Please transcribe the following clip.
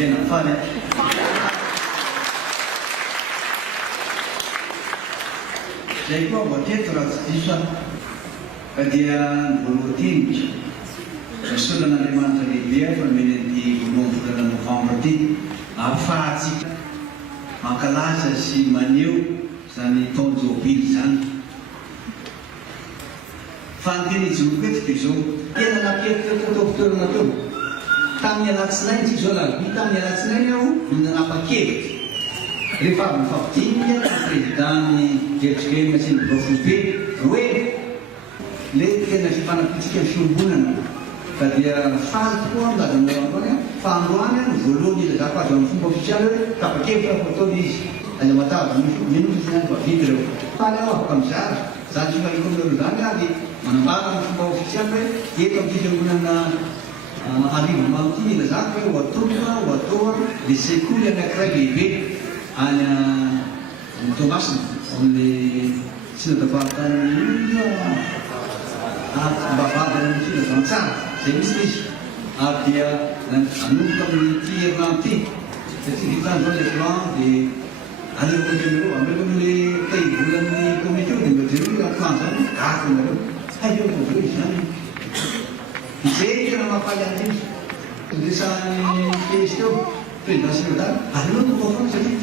tena fany zay koa mba teto raha tsy diso ka dia voalohatenitra solon'Andriamanitra lehibe fa nomeny an'ity voalohan'ny volana novambra ity ahafahantsika mankalaza sy maneho zany taon'ny jobily zany fanonteny eto izao tena napetraka tao fitoerana teo tamin'ny alatsinainy tsika zao labi tamin'ny alatsinainy aho nanapa-kevitra rehefa avy mifampidininy présidentny jerosalema sy ny bafobe hoe le tena fifanapitsika ny fiombonana fa dia faly tokoa mladanoany fa androany voalohany ilazako azy amin'ny fomba ofisialy hoe tapa-kevitra fa ataony izy aza matava minofy zany vavity reo faly aho afaka mizara zany somariko amin'olo zany avy manambara amin'ny fomba ofisialy hoe eto amin'ny fifiangonana arivo mamty ilazako hoe ho atao le sekoly anankiray lehibe any Tomasina amin'ny sinadavarotany mbavady amin'ny filazantsara zay misy izy ary dia anomboka amin'ity herinandro ity satria vitany zao le plan dia aleokotreo amekoan'le payvolan'ny komité dia mba jereo plan zany gaty nareo haio kovreo izy zany izay tena mampaly azy izy resan'ny piesy teo président synodale aleo tokoafana satria